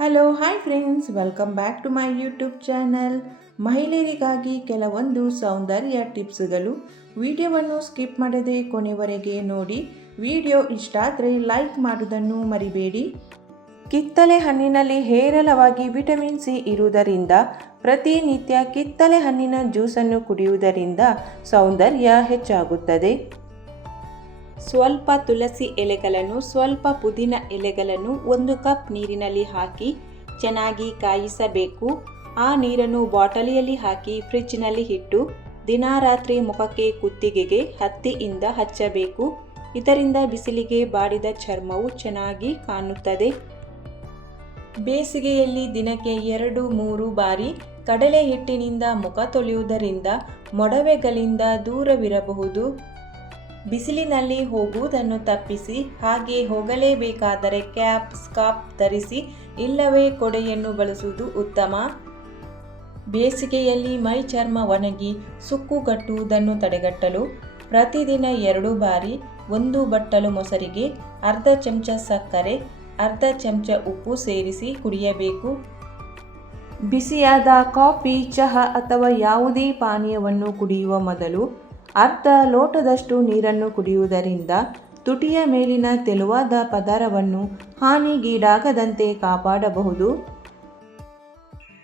Hello hi friends welcome back to my YouTube channel ಮಹಿಳೆಯರಿಗಾಗಿ ಕೆಲವೊಂದು ಸೌಂದರ್ಯ ಟಿಪ್ಸ್ಗಳು. ವಿಡಿಯೋವನ್ನು ಸ್ಕಿಪ್ ಮಾಡದೆ ಕೊನೆವರೆಗೆ ನೋಡಿ. ವಿಡಿಯೋ ಇಷ್ಟ ಆದರೆ ಲೈಕ್ ಮಾಡುವುದನ್ನು ಮರಿಬೇಡಿ. ಕಿತ್ತಳೆ ಹಣ್ಣಿನಲ್ಲಿ ಹೇರಳವಾಗಿ ವಿಟಮಿನ್ ಸಿ ಇರುವುದರಿಂದ, ಪ್ರತಿನಿತ್ಯ ಕಿತ್ತಳೆ ಹಣ್ಣಿನ ಜ್ಯೂಸನ್ನು ಕುಡಿಯುವುದರಿಂದ ಸೌಂದರ್ಯ ಹೆಚ್ಚಾಗುತ್ತದೆ. ಸ್ವಲ್ಪ ತುಳಸಿ ಎಲೆಗಳನ್ನು, ಸ್ವಲ್ಪ ಪುದೀನ ಎಲೆಗಳನ್ನು ಒಂದು ಕಪ್ ನೀರಿನಲ್ಲಿ ಹಾಕಿ ಚೆನ್ನಾಗಿ ಕಾಯಿಸಬೇಕು. ಆ ನೀರನ್ನು ಬಾಟಲಿಯಲ್ಲಿ ಹಾಕಿ ಫ್ರಿಜ್ನಲ್ಲಿ ಇಟ್ಟು ದಿನ ರಾತ್ರಿ ಮುಖಕ್ಕೆ ಕುತ್ತಿಗೆಗೆ ಹತ್ತಿಯಿಂದ ಹಚ್ಚಬೇಕು. ಇದರಿಂದ ಬಿಸಿಲಿಗೆ ಬಾಡಿದ ಚರ್ಮವು ಚೆನ್ನಾಗಿ ಕಾಣುತ್ತದೆ. ಬೇಸಿಗೆಯಲ್ಲಿ ದಿನಕ್ಕೆ ಎರಡು, ಮೂರು ಬಾರಿ ಕಡಲೆ ಹಿಟ್ಟಿನಿಂದ ಮುಖ ತೊಳೆಯುವುದರಿಂದ ಮೊಡವೆಗಳಿಂದ ದೂರವಿರಬಹುದು. ಬಿಸಿಲಿನಲ್ಲಿ ಹೋಗುವುದನ್ನು ತಪ್ಪಿಸಿ, ಹಾಗೆ ಹೋಗಲೇಬೇಕಾದರೆ ಕ್ಯಾಪ್ ಸ್ಕಾಪ್ ಧರಿಸಿ, ಇಲ್ಲವೇ ಕೊಡೆಯನ್ನು ಬಳಸುವುದು ಉತ್ತಮ. ಬೇಸಿಗೆಯಲ್ಲಿ ಮೈ ಚರ್ಮ ಒಣಗಿ ಸುಕ್ಕುಗಟ್ಟುವುದನ್ನು ತಡೆಗಟ್ಟಲು ಪ್ರತಿದಿನ ಎರಡು ಬಾರಿ ಒಂದು ಬಟ್ಟಲು ಮೊಸರಿಗೆ ಅರ್ಧ ಚಮಚ ಸಕ್ಕರೆ, ಅರ್ಧ ಚಮಚ ಉಪ್ಪು ಸೇರಿಸಿ ಕುಡಿಯಬೇಕು. ಬಿಸಿಯಾದ ಕಾಫಿ, ಚಹಾ ಅಥವಾ ಯಾವುದೇ ಪಾನೀಯವನ್ನು ಕುಡಿಯುವ ಮೊದಲು ಅರ್ಧ ಲೋಟದಷ್ಟು ನೀರನ್ನು ಕುಡಿಯುವುದರಿಂದ ತುಟಿಯ ಮೇಲಿನ ತೆಳುವಾದ ಪದರವನ್ನು ಹಾನಿಗೀಡಾಗದಂತೆ ಕಾಪಾಡಬಹುದು.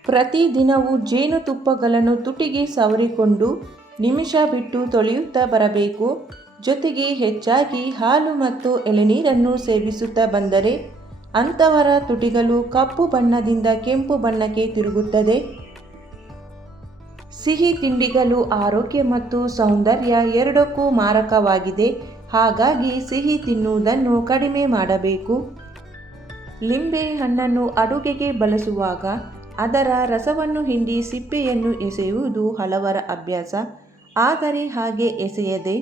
ಪ್ರತಿದಿನವೂ ಜೇನುತುಪ್ಪಗಳನ್ನು ತುಟಿಗೆ ಸವರಿಕೊಂಡು ನಿಮಿಷ ಬಿಟ್ಟು ತೊಳೆಯುತ್ತಾ ಬರಬೇಕು. ಜೊತೆಗೆ ಹೆಚ್ಚಾಗಿ ಹಾಲು ಮತ್ತು ಎಳೆನೀರನ್ನು ಸೇವಿಸುತ್ತಾ ಬಂದರೆ ಅಂಥವರ ತುಟಿಗಳು ಕಪ್ಪು ಬಣ್ಣದಿಂದ ಕೆಂಪು ಬಣ್ಣಕ್ಕೆ ತಿರುಗುತ್ತದೆ. ಸಿಹಿ ತಿಂಡಿಗಳು ಆರೋಗ್ಯ ಮತ್ತು ಸೌಂದರ್ಯ ಎರಡಕ್ಕೂ ಮಾರಕವಾಗಿದೆ. ಹಾಗಾಗಿ ಸಿಹಿ ತಿನ್ನುವುದನ್ನು ಕಡಿಮೆ ಮಾಡಬೇಕು. ಲಿಂಬೆ ಹಣ್ಣನ್ನು ಅಡುಗೆಗೆ ಬಳಸುವಾಗ ಅದರ ರಸವನ್ನು ಹಿಂಡಿ ಸಿಪ್ಪೆಯನ್ನು ಎಸೆಯುವುದು ಹಲವರ ಅಭ್ಯಾಸ. ಆದರೆ ಹಾಗೆ ಎಸೆಯದೆ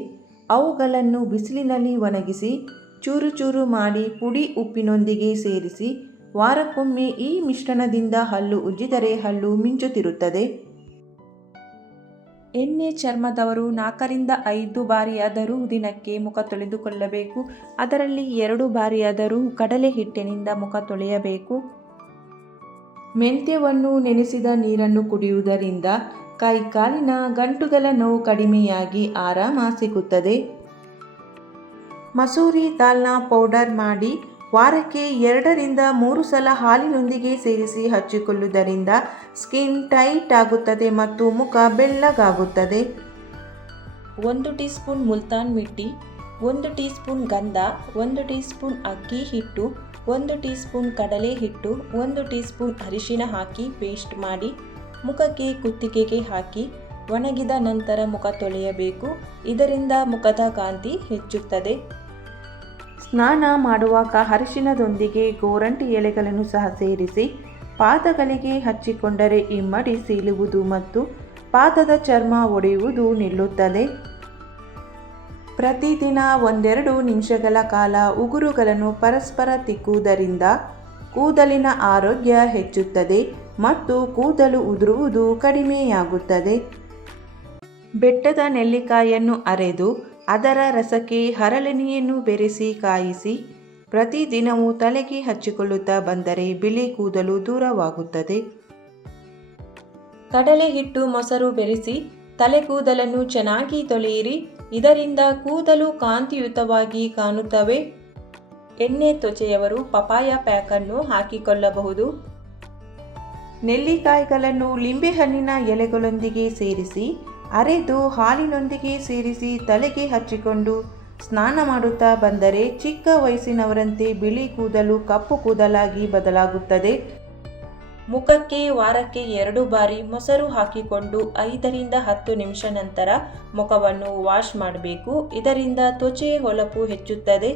ಅವುಗಳನ್ನು ಬಿಸಿಲಿನಲ್ಲಿ ಒಣಗಿಸಿ, ಚೂರು ಚೂರು ಮಾಡಿ ಪುಡಿ ಉಪ್ಪಿನೊಂದಿಗೆ ಸೇರಿಸಿ ವಾರಕ್ಕೊಮ್ಮೆ ಈ ಮಿಶ್ರಣದಿಂದ ಹಲ್ಲು ಉಜ್ಜಿದರೆ ಹಲ್ಲು ಮಿಂಚುತ್ತಿರುತ್ತದೆ. ಎಣ್ಣೆ ಚರ್ಮದವರು ನಾಲ್ಕರಿಂದ ಐದು ಬಾರಿಯಾದರೂ ದಿನಕ್ಕೆ ಮುಖ ತೊಳೆದುಕೊಳ್ಳಬೇಕು. ಅದರಲ್ಲಿ ಎರಡು ಬಾರಿಯಾದರೂ ಕಡಲೆ ಹಿಟ್ಟಿನಿಂದ ಮುಖ ತೊಳೆಯಬೇಕು. ಮೆಂತ್ಯವನ್ನು ನೆನೆಸಿದ ನೀರನ್ನು ಕುಡಿಯುವುದರಿಂದ ಕೈಕಾಲಿನ ಗಂಟುಗಳ ನೋವು ಕಡಿಮೆಯಾಗಿ ಆರಾಮ ಸಿಗುತ್ತದೆ. ಮಸೂರಿ ದಾಲ್ನ ಪೌಡರ್ ಮಾಡಿ ವಾರಕ್ಕೆ ಎರಡರಿಂದ ಮೂರು ಸಲ ಹಾಲಿನೊಂದಿಗೆ ಸೇರಿಸಿ ಹಚ್ಚಿಕೊಳ್ಳುವುದರಿಂದ ಸ್ಕಿನ್ ಟೈಟ್ ಆಗುತ್ತದೆ ಮತ್ತು ಮುಖ ಬೆಳ್ಳಗಾಗುತ್ತದೆ. ಒಂದು ಟೀ ಸ್ಪೂನ್ ಮುಲ್ತಾನ್ ಮಿಟ್ಟಿ, ಒಂದು ಟೀ ಸ್ಪೂನ್ ಗಂಧ, ಒಂದು ಟೀ ಸ್ಪೂನ್ ಅಕ್ಕಿ ಹಿಟ್ಟು, ಒಂದು ಟೀ ಸ್ಪೂನ್ ಕಡಲೆ ಹಿಟ್ಟು, ಒಂದು ಟೀ ಸ್ಪೂನ್ ಅರಿಶಿನ ಹಾಕಿ ಪೇಸ್ಟ್ ಮಾಡಿ ಮುಖಕ್ಕೆ ಕುತ್ತಿಗೆಗೆ ಹಾಕಿ ಒಣಗಿದ ನಂತರ ಮುಖ ತೊಳೆಯಬೇಕು. ಇದರಿಂದ ಮುಖದ ಕಾಂತಿ ಹೆಚ್ಚುತ್ತದೆ. ಸ್ನಾನ ಮಾಡುವಾಗ ಅರಿಶಿನದೊಂದಿಗೆ ಗೋರಂಟಿ ಎಲೆಗಳನ್ನು ಸಹ ಸೇರಿಸಿ ಪಾದಗಳಿಗೆ ಹಚ್ಚಿಕೊಂಡರೆ ಇಮ್ಮಡಿ ಸೀಳುವುದು ಮತ್ತು ಪಾದದ ಚರ್ಮ ಒಡೆಯುವುದು ನಿಲ್ಲುತ್ತದೆ. ಪ್ರತಿದಿನ ಒಂದೆರಡು ನಿಮಿಷಗಳ ಕಾಲ ಉಗುರುಗಳನ್ನು ಪರಸ್ಪರ ತಿಕ್ಕುವುದರಿಂದ ಕೂದಲಿನ ಆರೋಗ್ಯ ಹೆಚ್ಚುತ್ತದೆ ಮತ್ತು ಕೂದಲು ಉದುರುವುದು ಕಡಿಮೆಯಾಗುತ್ತದೆ. ಬೆಟ್ಟದ ನೆಲ್ಲಿಕಾಯನ್ನು ಅರೆದು ಅದರ ರಸಕ್ಕೆ ಹರಳೆಣ್ಣೆಯನ್ನು ಬೆರೆಸಿ ಕಾಯಿಸಿ ಪ್ರತಿದಿನವೂ ತಲೆಗೆ ಹಚ್ಚಿಕೊಳ್ಳುತ್ತಾ ಬಂದರೆ ಬಿಳಿ ಕೂದಲು ದೂರವಾಗುತ್ತದೆ. ಕಡಲೆ ಹಿಟ್ಟು ಮೊಸರು ಬೆರೆಸಿ, ತಲೆ ಕೂದಲನ್ನು ಚೆನ್ನಾಗಿ ತೊಳೆಯಿರಿ. ಇದರಿಂದ ಕೂದಲು ಕಾಂತಿಯುತವಾಗಿ ಕಾಣುತ್ತವೆ. ಎಣ್ಣೆ ತ್ವಚೆಯವರು ಪಪಾಯ ಪ್ಯಾಕನ್ನು ಹಾಕಿಕೊಳ್ಳಬಹುದು. ನೆಲ್ಲಿಕಾಯಿಗಳನ್ನು ಲಿಂಬೆಹಣ್ಣಿನ ಎಲೆಗಳೊಂದಿಗೆ ಸೇರಿಸಿ ಅರೆದು ಹಾಲಿನೊಂದಿಗೆ ಸೇರಿಸಿ ತಲೆಗೆ ಹಚ್ಚಿಕೊಂಡು ಸ್ನಾನ ಮಾಡುತ್ತಾ ಬಂದರೆ ಚಿಕ್ಕ ವಯಸ್ಸಿನವರಂತೆ ಬಿಳಿ ಕೂದಲು ಕಪ್ಪು ಕೂದಲಾಗಿ ಬದಲಾಗುತ್ತದೆ. ಮುಖಕ್ಕೆ ವಾರಕ್ಕೆ ಎರಡು ಬಾರಿ ಮೊಸರು ಹಾಕಿಕೊಂಡು ಐದರಿಂದ ಹತ್ತು ನಿಮಿಷ ನಂತರ ಮುಖವನ್ನು ವಾಶ್ ಮಾಡಬೇಕು. ಇದರಿಂದ ತ್ವಚೆ ಹೊಳಪು ಹೆಚ್ಚುತ್ತದೆ.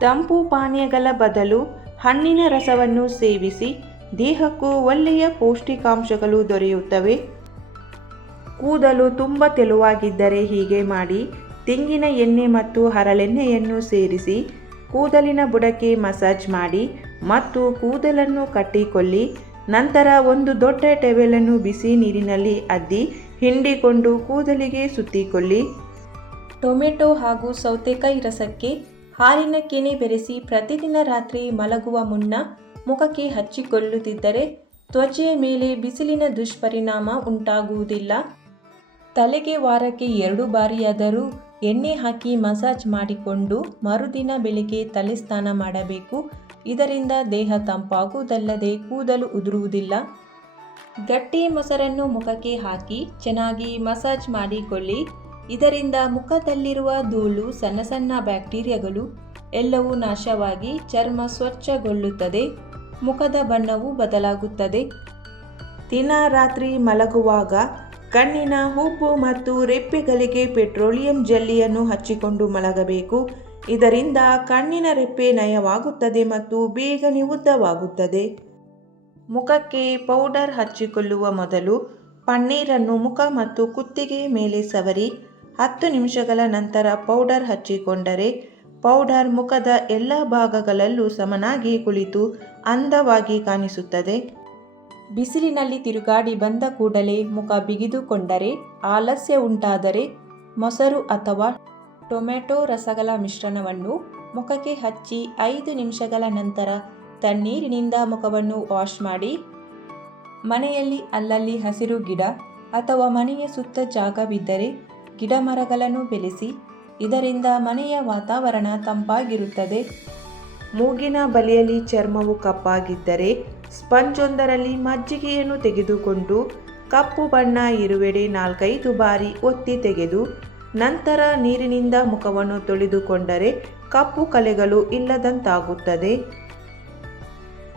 ತಂಪು ಪಾನೀಯಗಳ ಬದಲು ಹಣ್ಣಿನ ರಸವನ್ನು ಸೇವಿಸಿ ದೇಹಕ್ಕೂ ಒಳ್ಳೆಯ ಪೌಷ್ಟಿಕಾಂಶಗಳು ದೊರೆಯುತ್ತವೆ. ಕೂದಲು ತುಂಬ ತೆಳುವಾಗಿದ್ದರೆ ಹೀಗೆ ಮಾಡಿ ತೆಂಗಿನ ಎಣ್ಣೆ ಮತ್ತು ಹರಳೆಣ್ಣೆಯನ್ನು ಸೇರಿಸಿ ಕೂದಲಿನ ಬುಡಕ್ಕೆ ಮಸಾಜ್ ಮಾಡಿ ಮತ್ತು ಕೂದಲನ್ನು ಕಟ್ಟಿಕೊಳ್ಳಿ. ನಂತರ ಒಂದು ದೊಡ್ಡ ಟೆವೆಲನ್ನು ಬಿಸಿ ನೀರಿನಲ್ಲಿ ಅದ್ದಿ ಹಿಂಡಿಕೊಂಡು ಕೂದಲಿಗೆ ಸುತ್ತಿಕೊಳ್ಳಿ. ಟೊಮೆಟೊ ಹಾಗೂ ಸೌತೆಕಾಯಿ ರಸಕ್ಕೆ ಹಾಲಿನ ಕೆನೆ ಬೆರೆಸಿ ಪ್ರತಿದಿನ ರಾತ್ರಿ ಮಲಗುವ ಮುನ್ನ ಮುಖಕ್ಕೆ ಹಚ್ಚಿಕೊಳ್ಳುತ್ತಿದ್ದರೆ ತ್ವಚೆಯ ಮೇಲೆ ಬಿಸಿಲಿನ ದುಷ್ಪರಿಣಾಮ ಉಂಟಾಗುವುದಿಲ್ಲ. ತಲೆಗೆ ವಾರಕ್ಕೆ ಎರಡು ಬಾರಿಯಾದರೂ ಎಣ್ಣೆ ಹಾಕಿ ಮಸಾಜ್ ಮಾಡಿಕೊಂಡು ಮರುದಿನ ಬೆಳಿಗ್ಗೆ ತಲೆ ಸ್ನಾನ ಮಾಡಬೇಕು. ಇದರಿಂದ ದೇಹ ತಂಪಾಗುವುದಲ್ಲದೆ ಕೂದಲು ಉದುರುವುದಿಲ್ಲ. ಗಟ್ಟಿ ಮೊಸರನ್ನು ಮುಖಕ್ಕೆ ಹಾಕಿ ಚೆನ್ನಾಗಿ ಮಸಾಜ್ ಮಾಡಿಕೊಳ್ಳಿ. ಇದರಿಂದ ಮುಖದಲ್ಲಿರುವ ಧೂಳು, ಸಣ್ಣ ಸಣ್ಣ ಬ್ಯಾಕ್ಟೀರಿಯಾಗಳು ಎಲ್ಲವೂ ನಾಶವಾಗಿ ಚರ್ಮ ಸ್ವಚ್ಛಗೊಳ್ಳುತ್ತದೆ. ಮುಖದ ಬಣ್ಣವು ಬದಲಾಗುತ್ತದೆ. ದಿನ ರಾತ್ರಿ ಮಲಗುವಾಗ ಕಣ್ಣಿನ ಹುಬ್ಬು ಮತ್ತು ರೆಪ್ಪೆಗಳಿಗೆ ಪೆಟ್ರೋಲಿಯಂ ಜೆಲ್ಲಿಯನ್ನು ಹಚ್ಚಿಕೊಂಡು ಮಲಗಬೇಕು. ಇದರಿಂದ ಕಣ್ಣಿನ ರೆಪ್ಪೆ ನಯವಾಗುತ್ತದೆ ಮತ್ತು ಬೇಗನೆ ಉದ್ದವಾಗುತ್ತದೆ. ಮುಖಕ್ಕೆ ಪೌಡರ್ ಹಚ್ಚಿಕೊಳ್ಳುವ ಮೊದಲು ಪನ್ನೀರನ್ನು ಮುಖ ಮತ್ತು ಕುತ್ತಿಗೆ ಮೇಲೆ ಸವರಿ, ಹತ್ತು ನಿಮಿಷಗಳ ನಂತರ ಪೌಡರ್ ಹಚ್ಚಿಕೊಂಡರೆ ಪೌಡರ್ ಮುಖದ ಎಲ್ಲ ಭಾಗಗಳಲ್ಲೂ ಸಮನಾಗಿ ಕುಳಿತು ಅಂದವಾಗಿ ಕಾಣಿಸುತ್ತದೆ. ಬಿಸಿಲಿನಲ್ಲಿ ತಿರುಗಾಡಿ ಬಂದ ಕೂಡಲೇ ಮುಖ ಬಿಗಿದುಕೊಂಡರೆ ಆಲಸ್ಯ ಉಂಟಾದರೆ ಮೊಸರು ಅಥವಾ ಟೊಮೆಟೊ ರಸಗಳ ಮಿಶ್ರಣವನ್ನು ಮುಖಕ್ಕೆ ಹಚ್ಚಿ ಐದು ನಿಮಿಷಗಳ ನಂತರ ತಣ್ಣೀರಿನಿಂದ ಮುಖವನ್ನು ವಾಶ್ ಮಾಡಿ, ಮನೆಯಲ್ಲಿ ಅಲ್ಲಲ್ಲಿ ಹಸಿರು ಗಿಡ ಅಥವಾ ಮನೆಯ ಸುತ್ತ ಜಾಗವಿದ್ದರೆ ಗಿಡ ಮರಗಳನ್ನು ಬೆಳೆಸಿ, ಇದರಿಂದ ಮನೆಯ ವಾತಾವರಣ ತಂಪಾಗಿರುತ್ತದೆ. ಮೂಗಿನ ಬಲಿಯಲ್ಲಿ ಚರ್ಮವು ಕಪ್ಪಾಗಿದ್ದರೆ ಸ್ಪಂಜೊಂದರಲ್ಲಿ ಮಜ್ಜಿಗೆಯನ್ನು ತೆಗೆದುಕೊಂಡು ಕಪ್ಪು ಬಣ್ಣ ಇರುವೆಡೆ ನಾಲ್ಕೈದು ಬಾರಿ ಒತ್ತಿ ತೆಗೆದು ನಂತರ ನೀರಿನಿಂದ ಮುಖವನ್ನು ತೊಳೆದುಕೊಂಡರೆ ಕಪ್ಪು ಕಲೆಗಳು ಇಲ್ಲದಂತಾಗುತ್ತದೆ.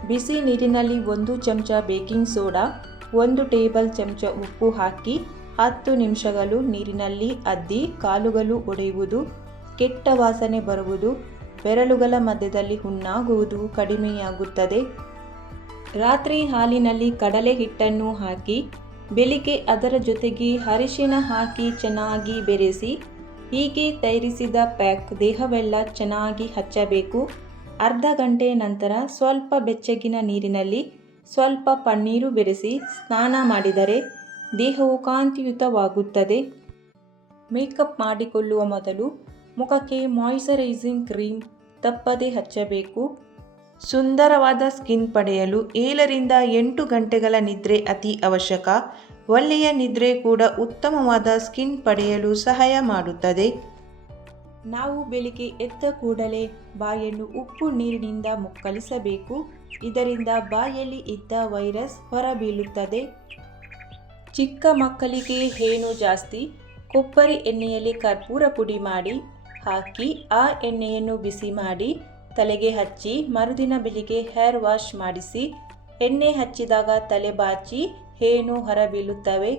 ಬಿಸಿ ನೀರಿನಲ್ಲಿ ಒಂದು ಚಮಚ ಬೇಕಿಂಗ್ ಸೋಡಾ, ಒಂದು ಟೇಬಲ್ ಚಮಚ ಉಪ್ಪು ಹಾಕಿ ಹತ್ತು ನಿಮಿಷಗಳು ನೀರಿನಲ್ಲಿ ಅದ್ದಿ ಕಾಲುಗಳು ಒಡೆಯುವುದು, ಕೆಟ್ಟ ವಾಸನೆ ಬರುವುದು, ಬೆರಳುಗಳ ಮಧ್ಯದಲ್ಲಿ ಹುಣ್ಣಾಗುವುದು ಕಡಿಮೆಯಾಗುತ್ತದೆ. ರಾತ್ರಿ ಹಾಲಿನಲ್ಲಿ ಕಡಲೆ ಹಿಟ್ಟನ್ನು ಹಾಕಿ, ಬೆಳಿಗ್ಗೆ ಅದರ ಜೊತೆಗೆ ಅರಿಶಿನ ಹಾಕಿ ಚೆನ್ನಾಗಿ ಬೆರೆಸಿ, ಹೀಗೆ ತಯಾರಿಸಿದ ಪ್ಯಾಕ್ ದೇಹವೆಲ್ಲ ಚೆನ್ನಾಗಿ ಹಚ್ಚಬೇಕು. ಅರ್ಧ ಗಂಟೆ ನಂತರ ಸ್ವಲ್ಪ ಬೆಚ್ಚಗಿನ ನೀರಿನಲ್ಲಿ ಸ್ವಲ್ಪ ಪನ್ನೀರು ಬೆರೆಸಿ ಸ್ನಾನ ಮಾಡಿದರೆ ದೇಹವು ಕಾಂತಿಯುತವಾಗುತ್ತದೆ. ಮೇಕಪ್ ಮಾಡಿಕೊಳ್ಳುವ ಮೊದಲು ಮುಖಕ್ಕೆ ಮಾಯಿಶ್ಚರೈಸಿಂಗ್ ಕ್ರೀಮ್ ತಪ್ಪದೆ ಹಚ್ಚಬೇಕು. ಸುಂದರವಾದ ಸ್ಕಿನ್ ಪಡೆಯಲು ಏಳರಿಂದ ಎಂಟು ಗಂಟೆಗಳ ನಿದ್ರೆ ಅತಿ ಅವಶ್ಯಕ. ಒಳ್ಳೆಯ ನಿದ್ರೆ ಕೂಡ ಉತ್ತಮವಾದ ಸ್ಕಿನ್ ಪಡೆಯಲು ಸಹಾಯ ಮಾಡುತ್ತದೆ. ನಾವು ಬೆಳಿಗ್ಗೆ ಎದ್ದ ಕೂಡಲೇ ಬಾಯನ್ನು ಉಪ್ಪು ನೀರಿನಿಂದ ಮುಕ್ಕಳಿಸಬೇಕು. ಇದರಿಂದ ಬಾಯಲ್ಲಿ ಇದ್ದ ವೈರಸ್ ಹೊರಬೀಳುತ್ತದೆ. ಚಿಕ್ಕ ಮಕ್ಕಳಿಗೆ ಹೇನು ಜಾಸ್ತಿ. ಕೊಬ್ಬರಿ ಎಣ್ಣೆಯಲ್ಲಿ ಕರ್ಪೂರ ಪುಡಿ ಮಾಡಿ ಹಾಕಿ ಆ ಎಣ್ಣೆಯನ್ನು ಬಿಸಿ ಮಾಡಿ ತಲೆಗೆ ಹಚ್ಚಿ ಮರುದಿನ ಬೆಳಿಗ್ಗೆ ಹೇರ್ ವಾಶ್ ಮಾಡಿಸಿ, ಎಣ್ಣೆ ಹಚ್ಚಿದಾಗ ತಲೆ ಬಾಚಿ ಹೇನು ಹೊರಬೀಳುತ್ತವೆ.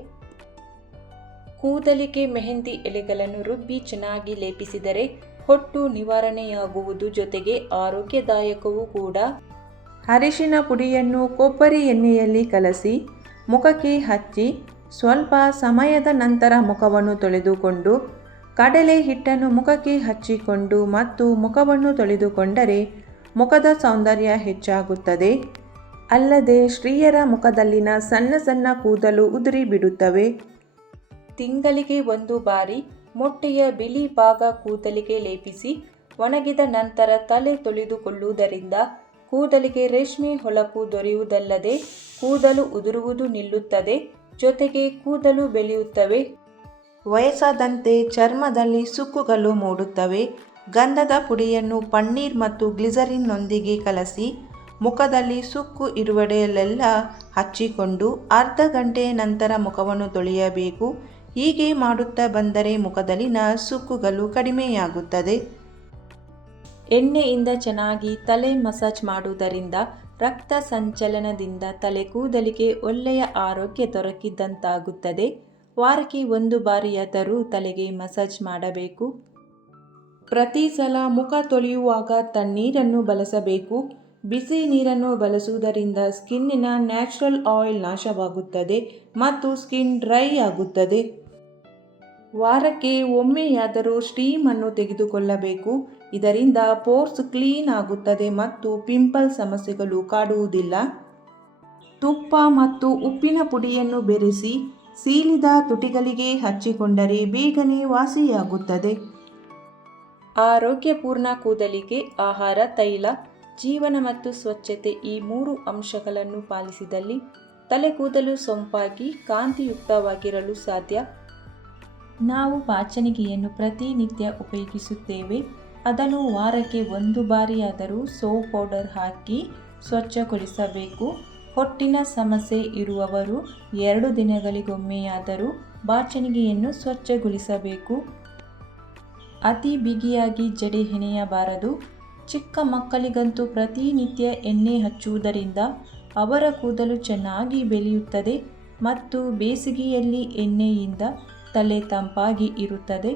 ಕೂದಲಿಗೆ ಮೆಹಂದಿ ಎಲೆಗಳನ್ನು ರುಬ್ಬಿ ಚೆನ್ನಾಗಿ ಲೇಪಿಸಿದರೆ ಹೊಟ್ಟು ನಿವಾರಣೆಯಾಗುವುದು ಜೊತೆಗೆ ಆರೋಗ್ಯದಾಯಕವೂ ಕೂಡ. ಅರಿಶಿನ ಪುಡಿಯನ್ನು ಕೊಬ್ಬರಿ ಎಣ್ಣೆಯಲ್ಲಿ ಕಲಸಿ, ಮುಖಕ್ಕೆ ಹಚ್ಚಿ, ಸ್ವಲ್ಪ ಸಮಯದ ನಂತರ ಮುಖವನ್ನು ತೊಳೆದುಕೊಂಡು ಕಡಲೆ ಹಿಟ್ಟನ್ನು ಮುಖಕ್ಕೆ ಹಚ್ಚಿಕೊಂಡು ಮತ್ತು ಮುಖವನ್ನು ತೊಳೆದುಕೊಂಡರೆ ಮುಖದ ಸೌಂದರ್ಯ ಹೆಚ್ಚಾಗುತ್ತದೆ. ಅಲ್ಲದೆ ಸ್ತ್ರೀಯರ ಮುಖದಲ್ಲಿನ ಸಣ್ಣ ಸಣ್ಣ ಕೂದಲು ಉದುರಿ ಬಿಡುತ್ತವೆ ತಿಂಗಳಿಗೆ ಒಂದು ಬಾರಿ ಮೊಟ್ಟೆಯ ಬಿಳಿ ಭಾಗ ಕೂದಲಿಗೆ ಲೇಪಿಸಿ ಒಣಗಿದ ನಂತರ ತಲೆ ತೊಳೆದುಕೊಳ್ಳುವುದರಿಂದ ಕೂದಲಿಗೆ ರೇಷ್ಮೆ ಹೊಳಪು ದೊರೆಯುವುದಲ್ಲದೆ ಕೂದಲು ಉದುರುವುದು ನಿಲ್ಲುತ್ತದೆ. ಜೊತೆಗೆ ಕೂದಲು ಬೆಳೆಯುತ್ತವೆ. ವಯಸ್ಸಾದಂತೆ ಚರ್ಮದಲ್ಲಿ ಸುಕ್ಕುಗಳು ಮೂಡುತ್ತವೆ. ಗಂಧದ ಪುಡಿಯನ್ನು ಪನ್ನೀರ್ ಮತ್ತು ಗ್ಲಿಸರಿನ್ನೊಂದಿಗೆ ಕಲಸಿ, ಮುಖದಲ್ಲಿ ಸುಕ್ಕು ಇರುವೆಡೆಯಲ್ಲೆಲ್ಲ ಹಚ್ಚಿಕೊಂಡು ಅರ್ಧ ಗಂಟೆ ನಂತರ ಮುಖವನ್ನು ತೊಳೆಯಬೇಕು. ಹೀಗೆ ಮಾಡುತ್ತಾ ಬಂದರೆ ಮುಖದಲ್ಲಿನ ಸುಕ್ಕುಗಳು ಕಡಿಮೆಯಾಗುತ್ತದೆ. ಎಣ್ಣೆಯಿಂದ ಚೆನ್ನಾಗಿ ತಲೆ ಮಸಾಜ್ ಮಾಡುವುದರಿಂದ ರಕ್ತ ಸಂಚಲನದಿಂದ ತಲೆ ಕೂದಲಿಗೆ ಒಳ್ಳೆಯ ಆರೋಗ್ಯ ದೊರಕಿದಂತಾಗುತ್ತದೆ. ವಾರಕ್ಕೆ ಒಂದು ಬಾರಿಯಾದರೂ ತಲೆಗೆ ಮಸಾಜ್ ಮಾಡಬೇಕು. ಪ್ರತಿ ಸಲ ಮುಖ ತೊಳೆಯುವಾಗ ತಣ್ಣೀರನ್ನು ಬಳಸಬೇಕು. ಬಿಸಿ ನೀರನ್ನು ಬಳಸುವುದರಿಂದ ಸ್ಕಿನ್ನಿನ ನ್ಯಾಚುರಲ್ ಆಯಿಲ್ ನಾಶವಾಗುತ್ತದೆ ಮತ್ತು ಸ್ಕಿನ್ ಡ್ರೈ ಆಗುತ್ತದೆ. ವಾರಕ್ಕೆ ಒಮ್ಮೆಯಾದರೂ ಸ್ಟೀಮನ್ನು ತೆಗೆದುಕೊಳ್ಳಬೇಕು. ಇದರಿಂದ ಪೋರ್ಸ್ ಕ್ಲೀನ್ ಆಗುತ್ತದೆ ಮತ್ತು ಪಿಂಪಲ್ ಸಮಸ್ಯೆಗಳು ಕಾಡುವುದಿಲ್ಲ. ತುಪ್ಪ ಮತ್ತು ಉಪ್ಪಿನ ಪುಡಿಯನ್ನು ಬೆರೆಸಿ ಸೀಳಿದ ತುಟಿಗಳಿಗೆ ಹಚ್ಚಿಕೊಂಡರೆ ಬೇಗನೆ ವಾಸಿಯಾಗುತ್ತದೆ. ಆರೋಗ್ಯಪೂರ್ಣ ಕೂದಲಿಗೆ ಆಹಾರ, ತೈಲ, ಜೀವನ ಮತ್ತು ಸ್ವಚ್ಛತೆ ಈ ಮೂರು ಅಂಶಗಳನ್ನು ಪಾಲಿಸಿದಲ್ಲಿ ತಲೆ ಕೂದಲು ಸೊಂಪಾಗಿ ಕಾಂತಿಯುಕ್ತವಾಗಿರಲು ಸಾಧ್ಯ. ನಾವು ಪಾಚನಿಗೆಯನ್ನು ಪ್ರತಿನಿತ್ಯ ಉಪಯೋಗಿಸುತ್ತೇವೆ. ಅದನ್ನು ವಾರಕ್ಕೆ ಒಂದು ಬಾರಿಯಾದರೂ ಸೋಪ್ ಪೌಡರ್ ಹಾಕಿ ಸ್ವಚ್ಛಗೊಳಿಸಬೇಕು. ಹೊಟ್ಟಿನ ಸಮಸ್ಯೆ ಇರುವವರು ಎರಡು ದಿನಗಳಿಗೊಮ್ಮೆಯಾದರೂ ಬಾಚಣಿಗೆಯನ್ನು ಸ್ವಚ್ಛಗೊಳಿಸಬೇಕು. ಅತಿ ಬಿಗಿಯಾಗಿ ಜಡೆ ಹೆಣೆಯಬಾರದು. ಚಿಕ್ಕ ಮಕ್ಕಳಿಗಂತೂ ಪ್ರತಿನಿತ್ಯ ಎಣ್ಣೆ ಹಚ್ಚುವುದರಿಂದ ಅವರ ಕೂದಲು ಚೆನ್ನಾಗಿ ಬೆಳೆಯುತ್ತದೆ ಮತ್ತು ಬೇಸಿಗೆಯಲ್ಲಿ ಎಣ್ಣೆಯಿಂದ ತಲೆ ತಂಪಾಗಿ ಇರುತ್ತದೆ.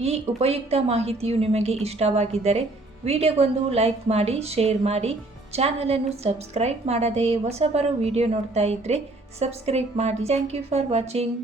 ಈ ಉಪಯುಕ್ತ ಮಾಹಿತಿಯು ನಿಮಗೆ ಇಷ್ಟವಾಗಿದ್ದರೆ ವಿಡಿಯೋಗೊಂದು ಲೈಕ್ ಮಾಡಿ, ಶೇರ್ ಮಾಡಿ. ಚಾನಲನ್ನು ಸಬ್ಸ್ಕ್ರೈಬ್ ಮಾಡದೆ ಹೊಸಬರು ವಿಡಿಯೋ ನೋಡ್ತಾ ಇದ್ದರೆ ಸಬ್ಸ್ಕ್ರೈಬ್ ಮಾಡಿ. Thank you for watching